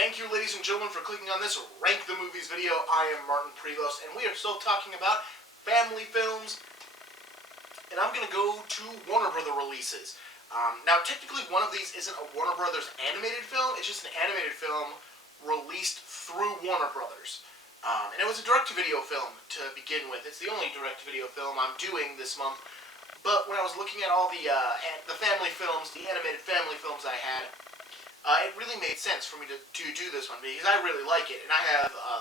Thank you, ladies and gentlemen, for clicking on this Rank the Movies video. I am Martin Prelos, and we are still talking about family films. And I'm going to go to Warner Brother releases. Now, technically, one of these isn't a Warner Brothers animated film. It's just an animated film released through Warner Brothers. And it was a direct-to-video film to begin with. It's the only direct-to-video film I'm doing this month. But when I was looking at all the family films, the animated family films I had, it really made sense for me to do this one, because I really like it, and I have a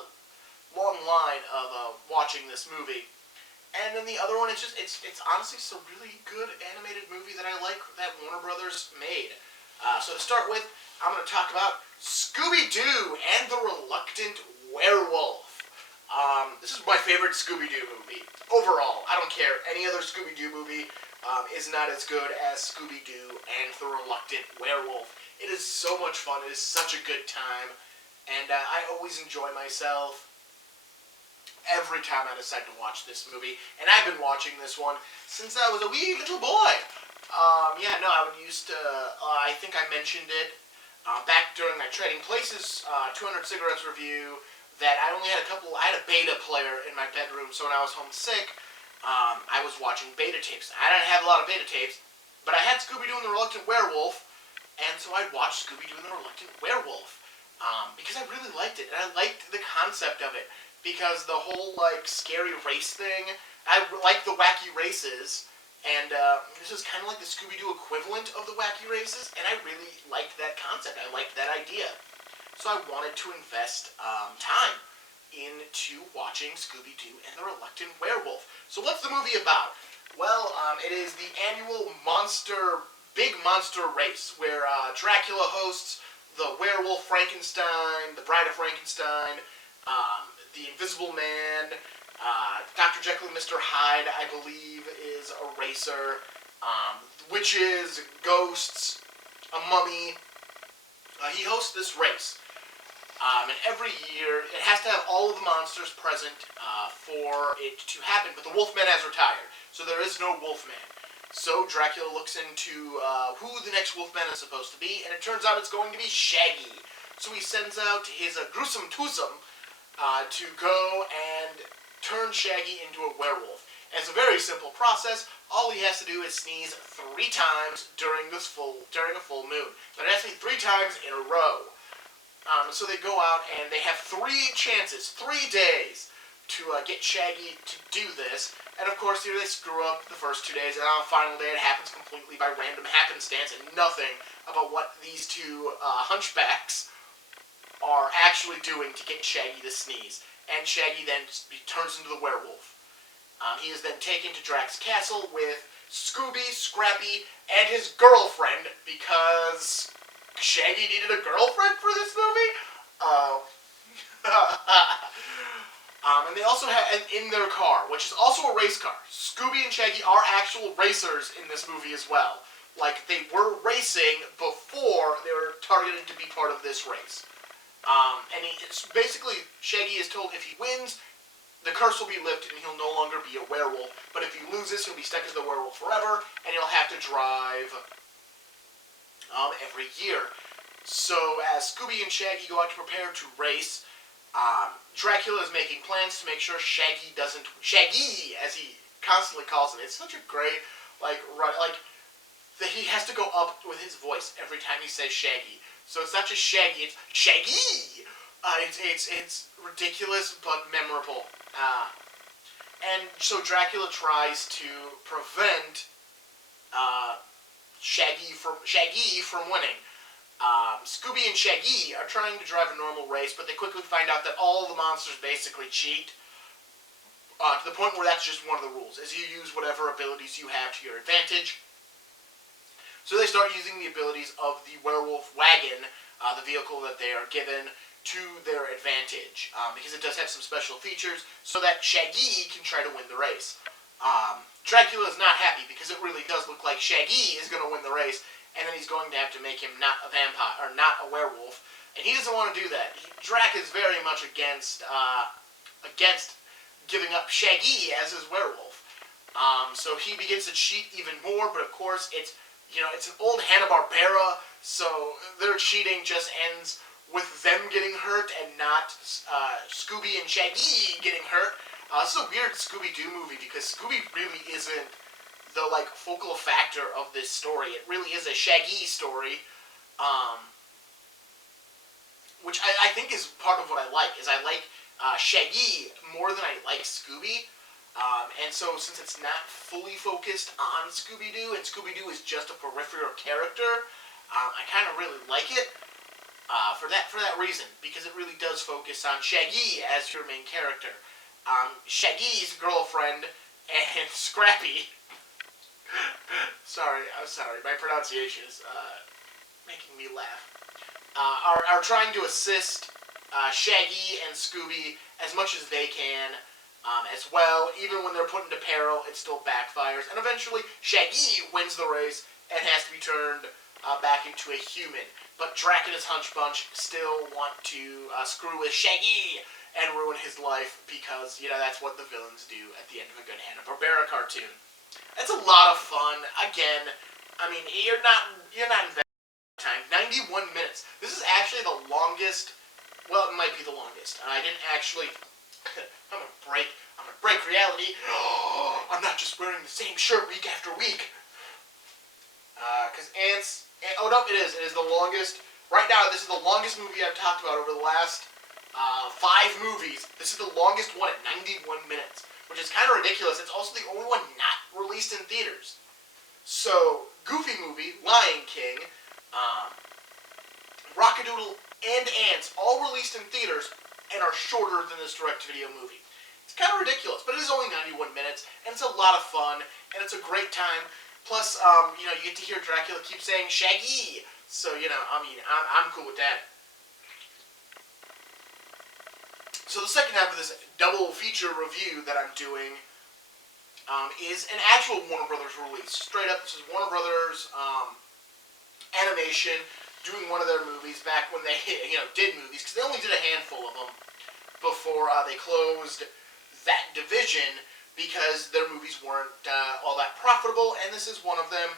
long line of watching this movie. And then the other one, it's honestly just a really good animated movie that I like that Warner Brothers made. So to start with, I'm going to talk about Scooby-Doo and the Reluctant Werewolf. This is my favorite Scooby-Doo movie. Overall, I don't care. Any other Scooby-Doo movie is not as good as Scooby-Doo and the Reluctant Werewolf. It is so much fun. It is such a good time. And I always enjoy myself every time I decide to watch this movie. And I've been watching this one since I was a wee little boy. I think I mentioned it back during my Trading Places 200 Cigarettes review that I had a beta player in my bedroom, so when I was homesick, I was watching beta tapes. I didn't have a lot of beta tapes, but I had Scooby-Doo and the Reluctant Werewolf, and so I'd watch Scooby-Doo and the Reluctant Werewolf, because I really liked it, and I liked the concept of it, because the whole, scary race thing, I like the wacky races, and this is kind of like the Scooby-Doo equivalent of the wacky races, and I really liked that concept. I liked that idea. So I wanted to invest time into watching Scooby-Doo and the Reluctant Werewolf. So what's the movie about? Well, it is the annual big monster race, where Dracula hosts the Werewolf Frankenstein, the Bride of Frankenstein, the Invisible Man, Dr. Jekyll and Mr. Hyde, I believe, is a racer, witches, ghosts, a mummy. He hosts this race. And every year, it has to have all of the monsters present for it to happen, but the Wolfman has retired, so there is no Wolfman. So Dracula looks into who the next Wolfman is supposed to be, and it turns out it's going to be Shaggy. So he sends out his gruesome twosome to go and turn Shaggy into a werewolf. And it's a very simple process. All he has to do is sneeze 3 times during a full moon. But it has to be 3 times in a row. So they go out and they have 3 chances, 3 days, to get Shaggy to do this. And of course, here they screw up the first 2 days, and on the final day it happens completely by random happenstance, and nothing about what these 2 hunchbacks are actually doing to get Shaggy to sneeze. And Shaggy then turns into the werewolf. He is then taken to Drac's castle with Scooby, Scrappy, and his girlfriend, because Shaggy needed a girlfriend for this movie? And they also have in their car, which is also a race car. Scooby and Shaggy are actual racers in this movie as well. Like, they were racing before they were targeted to be part of this race. And it's basically, Shaggy is told if he wins, the curse will be lifted and he'll no longer be a werewolf. But if he loses, he'll be stuck as the werewolf forever, and he'll have to drive every year. So as Scooby and Shaggy go out to prepare to race, Dracula is making plans to make sure Shaggy, as he constantly calls him. It's such a great, that he has to go up with his voice every time he says Shaggy. So it's not just Shaggy, it's Shaggy! It's ridiculous, but memorable. And so Dracula tries to prevent Shaggy from winning. Scooby and Shaggy are trying to drive a normal race, but they quickly find out that all the monsters basically cheat, to the point where that's just one of the rules, is you use whatever abilities you have to your advantage. So they start using the abilities of the Werewolf Wagon, the vehicle that they are given, to their advantage, because it does have some special features, so that Shaggy can try to win the race. Dracula is not happy, because it really does look like Shaggy is going to win the race, and then he's going to have to make him not a vampire, or not a werewolf, and he doesn't want to do that. Drac is very much against giving up Shaggy as his werewolf. So he begins to cheat even more, but of course it's an old Hanna-Barbera, so their cheating just ends with them getting hurt and not Scooby and Shaggy getting hurt. This is a weird Scooby-Doo movie because Scooby really isn't the focal factor of this story. It really is a Shaggy story, which I think is part of what I like. Is I like Shaggy more than I like Scooby. And so since it's not fully focused on Scooby-Doo, and Scooby-Doo is just a peripheral character, I kind of really like it for that reason, because it really does focus on Shaggy as your main character. Shaggy's girlfriend and Scrappy. I'm sorry, my pronunciation is making me laugh. Are trying to assist Shaggy and Scooby as much as they can. As well, even when they're put into peril, it still backfires, and eventually Shaggy wins the race and has to be turned back into a human. But Drac and his Hunch Bunch still want to screw with Shaggy and ruin his life because, that's what the villains do at the end of a good Hanna-Barbera cartoon. It's a lot of fun. Again, I mean, you're not investing time. 91 minutes. This is actually the longest. Well, it might be the longest. I didn't actually. I'm gonna break reality. I'm not just wearing the same shirt week after week. Because Ants. Oh no, it is. It is the longest. Right now, this is the longest movie I've talked about over the last 5 movies. This is the longest one at 91 minutes, which is kind of ridiculous. It's also the only one not released in theaters. So, Goofy movie, Lion King, Rockadoodle, and Ants all released in theaters and are shorter than this direct-to-video movie. It's kind of ridiculous, but it is only 91 minutes, and it's a lot of fun, and it's a great time. Plus, you get to hear Dracula keep saying Shaggy, so, I'm cool with that. So the second half of this double feature review that I'm doing is an actual Warner Brothers release. Straight up, this is Warner Brothers Animation doing one of their movies back when they, did movies, because they only did a handful of them before they closed that division because their movies weren't all that profitable, and this is one of them.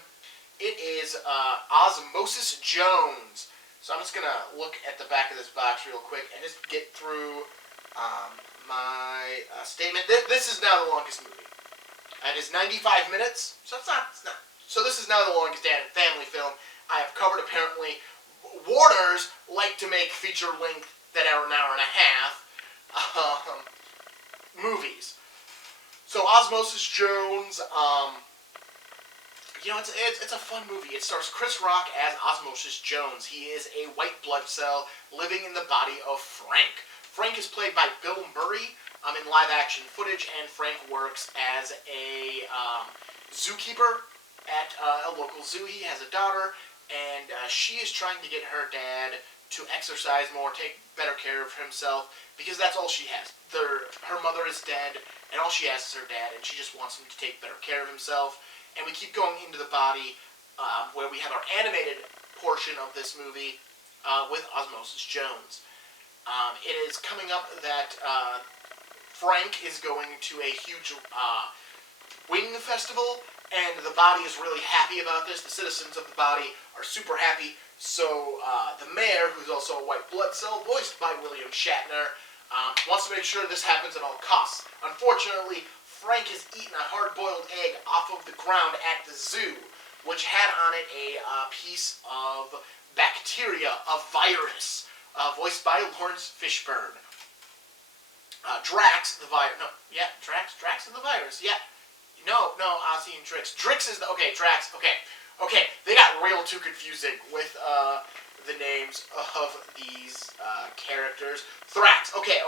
It is Osmosis Jones. So I'm just going to look at the back of this box real quick and just get through my statement. This is now the longest movie. It is 95 minutes, so it's not. So this is now the longest family film I have covered, apparently. Warners like to make feature-length that are an hour and a half movies. So Osmosis Jones, it's a fun movie. It stars Chris Rock as Osmosis Jones. He is a white blood cell living in the body of Frank. Frank is played by Bill Murray in live-action footage, and Frank works as a zookeeper at a local zoo. He has a daughter, and she is trying to get her dad to exercise more, take better care of himself, because that's all she has. Her mother is dead, and all she has is her dad, and she just wants him to take better care of himself. And we keep going into the body where we have our animated portion of this movie with Osmosis Jones. It is coming up that Frank is going to a huge wing festival, and the body is really happy about this. The citizens of the body are super happy. So the mayor, who's also a white blood cell, voiced by William Shatner, wants to make sure this happens at all costs. Unfortunately, Frank has eaten a hard-boiled egg off of the ground at the zoo, which had on it a piece of bacteria, a virus, voiced by Lawrence Fishburne. Drax, the virus. No, yeah, Drax and the virus. Yeah. No, Ozzy and Drix. Drix is the. Okay, Drax. Okay. They got real too confusing with the names of these characters. Thrax. Okay.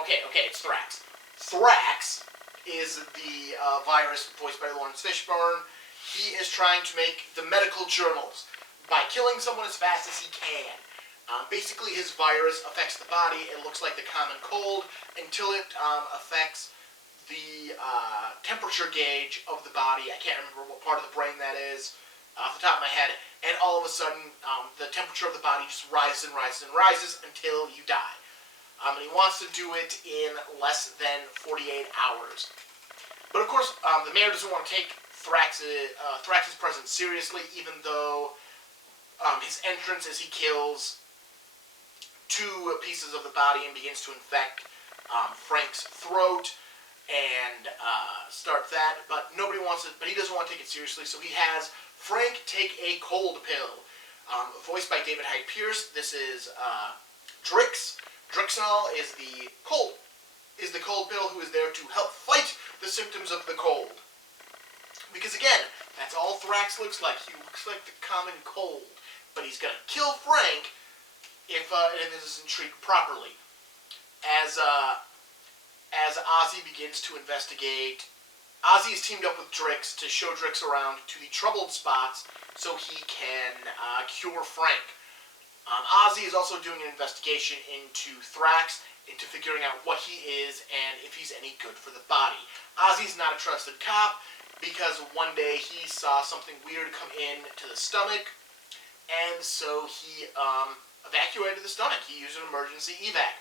It's Thrax. Thrax is the virus voiced by Lawrence Fishburne. He is trying to make the medical journals by killing someone as fast as he can. Basically, his virus affects the body. It looks like the common cold until it affects the temperature gauge of the body. I can't remember what part of the brain that is off the top of my head. And all of a sudden, the temperature of the body just rises and rises and rises until you die. And he wants to do it in less than 48 hours. But of course, the mayor doesn't want to take Thrax's presence seriously, even though his entrance as he kills 2 pieces of the body and begins to infect Frank's throat and start that. But nobody wants it. But he doesn't want to take it seriously, so he has Frank take a cold pill. Voiced by David Hyde Pierce. This is Drix. Drixnol is the cold pill who is there to help fight the symptoms of the cold. Because again, that's all Thrax looks like. He looks like the common cold. But he's gonna kill Frank if it isn't treated properly. As Ozzy begins to investigate, Ozzy is teamed up with Drix to show Drix around to the troubled spots so he can cure Frank. Ozzy is also doing an investigation into Thrax, into figuring out what he is and if he's any good for the body. Ozzy's not a trusted cop because one day he saw something weird come in to the stomach, and so he evacuated the stomach. He used an emergency evac,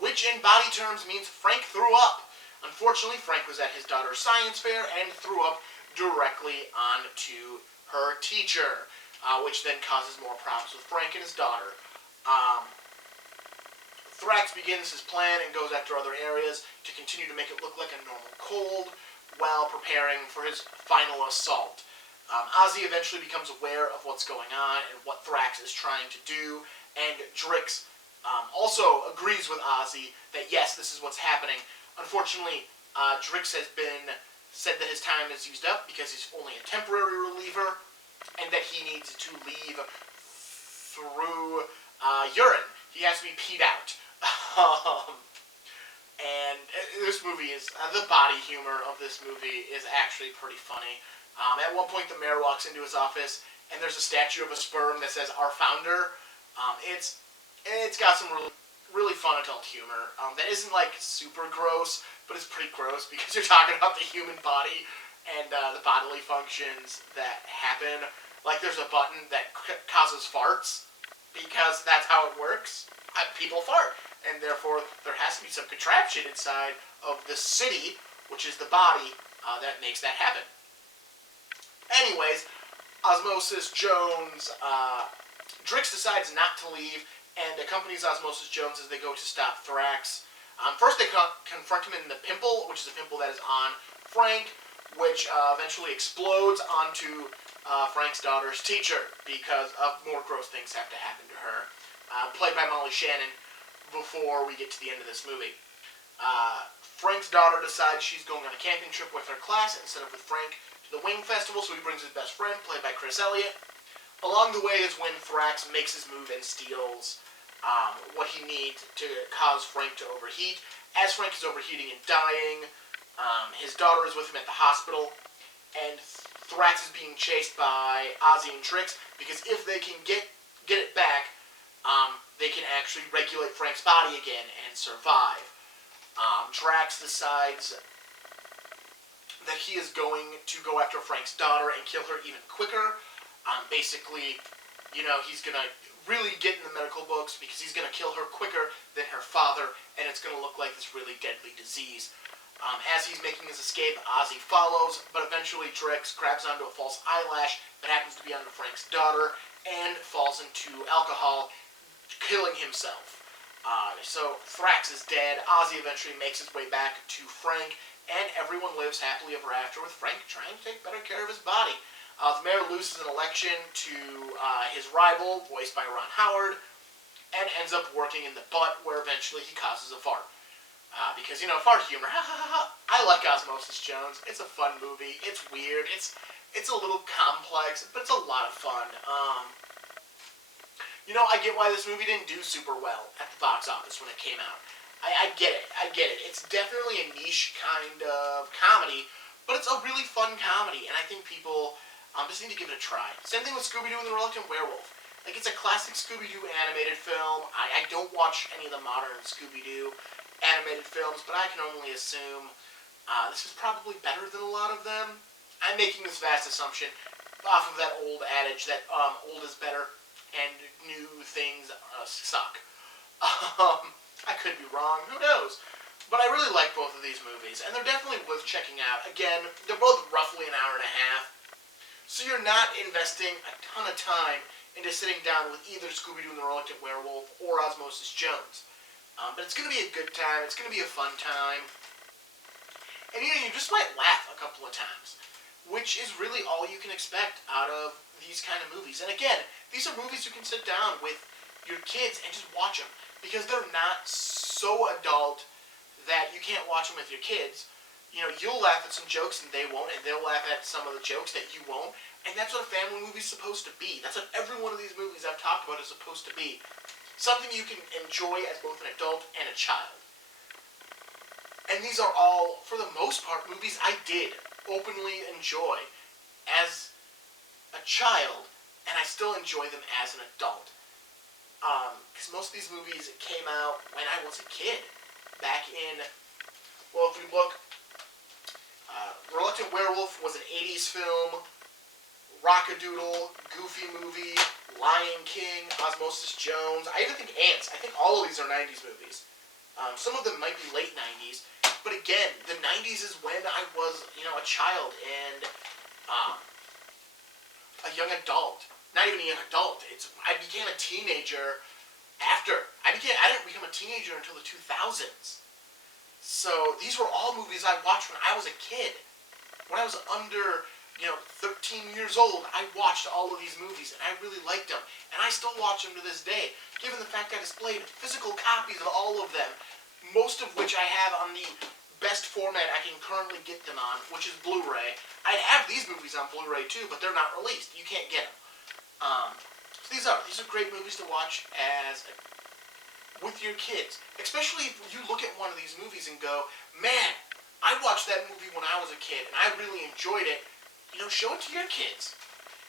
which in body terms means Frank threw up. Unfortunately, Frank was at his daughter's science fair and threw up directly onto her teacher, which then causes more problems with Frank and his daughter. Thrax begins his plan and goes after other areas to continue to make it look like a normal cold while preparing for his final assault. Ozzy eventually becomes aware of what's going on and what Thrax is trying to do, and Drix also agrees with Ozzy that yes, this is what's happening. Unfortunately, Drix has been said that his time is used up because he's only a temporary reliever, and that he needs to leave through urine. He has to be peed out. And this movie is, the body humor of this movie is actually pretty funny. At one point, the mayor walks into his office, and there's a statue of a sperm that says, "Our founder." It's got some really fun adult humor. That isn't, like, super gross, but it's pretty gross because you're talking about the human body and the bodily functions that happen. Like, there's a button that causes farts, because that's how it works. People fart, and therefore there has to be some contraption inside of the city, which is the body, that makes that happen. Anyways, Osmosis Jones, Drix decides not to leave and accompanies Osmosis Jones as they go to stop Thrax. First they confront him in the pimple, which is a pimple that is on Frank, which eventually explodes onto Frank's daughter's teacher, because more gross things have to happen to her. Played by Molly Shannon, before we get to the end of this movie. Frank's daughter decides she's going on a camping trip with her class instead of with Frank to the Wing Festival, so he brings his best friend, played by Chris Elliott. Along the way is when Thrax makes his move and steals what he needs to cause Frank to overheat. As Frank is overheating and dying, his daughter is with him at the hospital, and Thrax is being chased by Ozzy and Drix, because if they can get it back, they can actually regulate Frank's body again and survive. Drax decides that he is going to go after Frank's daughter and kill her even quicker. Basically, he's going to really get in the medical books because he's going to kill her quicker than her father, and it's going to look like this really deadly disease. As he's making his escape, Ozzy follows, but eventually Drix grabs onto a false eyelash that happens to be onto Frank's daughter and falls into alcohol, killing himself. So Thrax is dead. Ozzy eventually makes his way back to Frank, and everyone lives happily ever after, with Frank trying to take better care of his body. The mayor loses an election to his rival, voiced by Ron Howard, and ends up working in the butt, where eventually he causes a fart. Because, fart humor. I like Osmosis Jones. It's a fun movie. It's weird. It's a little complex, but it's a lot of fun. I get why this movie didn't do super well at the box office when it came out. I get it. It's definitely a niche kind of comedy, but it's a really fun comedy, and I think people just need to give it a try. Same thing with Scooby-Doo and the Reluctant Werewolf. Like, it's a classic Scooby-Doo animated film. I don't watch any of the modern Scooby-Doo animated films, but I can only assume this is probably better than a lot of them. I'm making this vast assumption off of that old adage that old is better and new things suck. I could be wrong, who knows? But I really like both of these movies, and they're definitely worth checking out. Again, they're both roughly an hour and a half, so you're not investing a ton of time into sitting down with either Scooby-Doo and the Reluctant Werewolf or Osmosis Jones. But it's going to be a good time. It's going to be a fun time. And you just might laugh a couple of times, which is really all you can expect out of these kind of movies. And again, these are movies you can sit down with your kids and just watch them, because they're not so adult that you can't watch them with your kids. You'll laugh at some jokes and they won't, and they'll laugh at some of the jokes that you won't. And that's what a family movie is supposed to be. That's what every one of these movies I've talked about is supposed to be. Something you can enjoy as both an adult and a child. And these are all, for the most part, movies I did openly enjoy as a child, and I still enjoy them as an adult. Because most of these movies came out when I was a kid. Back in, well, if we look, Reluctant Werewolf was an 80s film. Rockadoodle, Goofy Movie, Lion King, Osmosis Jones. I even think Ants. I think all of these are 90s movies. Some of them might be late 90s. But again, the 90s is when I was, a child and a young adult. Not even a young adult. I became a teenager after. I didn't become a teenager until the 2000s. So these were all movies I watched when I was a kid. When I was under 13 years old, I watched all of these movies, and I really liked them. And I still watch them to this day, given the fact I displayed physical copies of all of them, most of which I have on the best format I can currently get them on, which is Blu-ray. I have these movies on Blu-ray too, but they're not released. You can't get them. So these are great movies to watch with your kids. Especially if you look at one of these movies and go, man, I watched that movie when I was a kid, and I really enjoyed it. Show it to your kids.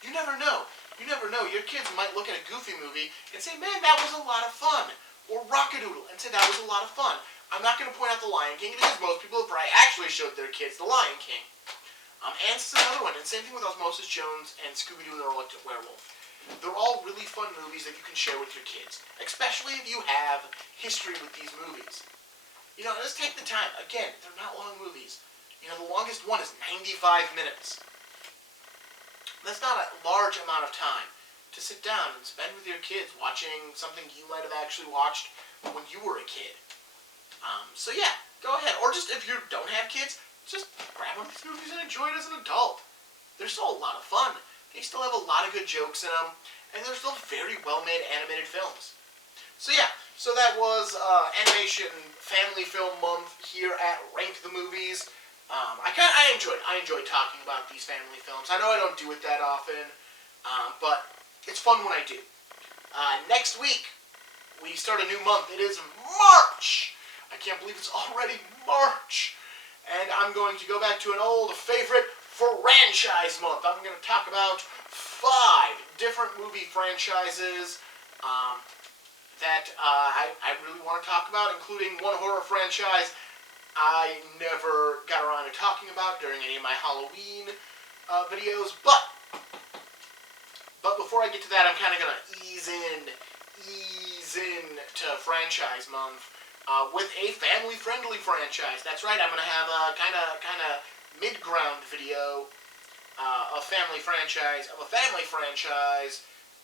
You never know. Your kids might look at a Goofy movie and say, man, that was a lot of fun. Or Rockadoodle and say, that was a lot of fun. I'm not going to point out The Lion King, because most people have probably actually showed their kids The Lion King. Ants is another one. And same thing with Osmosis Jones and Scooby-Doo and the Reluctant Werewolf. They're all really fun movies that you can share with your kids. Especially if you have history with these movies. Just take the time. Again, they're not long movies. The longest one is 95 minutes. That's not a large amount of time to sit down and spend with your kids watching something you might have actually watched when you were a kid. So yeah, go ahead. Or just if you don't have kids, just grab one of these movies and enjoy it as an adult. They're still a lot of fun. They still have a lot of good jokes in them, and they're still very well-made animated films. So yeah, so that was Animation Family Film Month here at Rank the Movies. I enjoy talking about these family films. I know I don't do it that often, but it's fun when I do. Next week, we start a new month. It is March! I can't believe it's already March! And I'm going to go back to an old favorite, franchise month. I'm going to talk about 5 different movie franchises that I really want to talk about, including one horror franchise I never got around to talking about during any of my Halloween videos, but before I get to that, I'm kind of going to ease in to franchise month with a family-friendly franchise. That's right, I'm going to have a kind of mid-ground video of a family franchise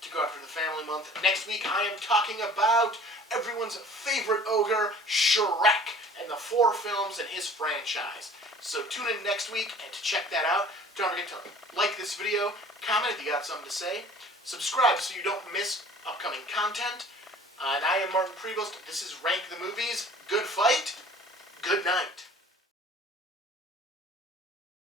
to go after the family month. Next week, I am talking about everyone's favorite ogre, Shrek, and the 4 films in his franchise. So tune in next week and to check that out. Don't forget to like this video, comment if you got something to say, subscribe so you don't miss upcoming content. And I am Martin Prevost. This is Rank the Movies. Good fight, good night.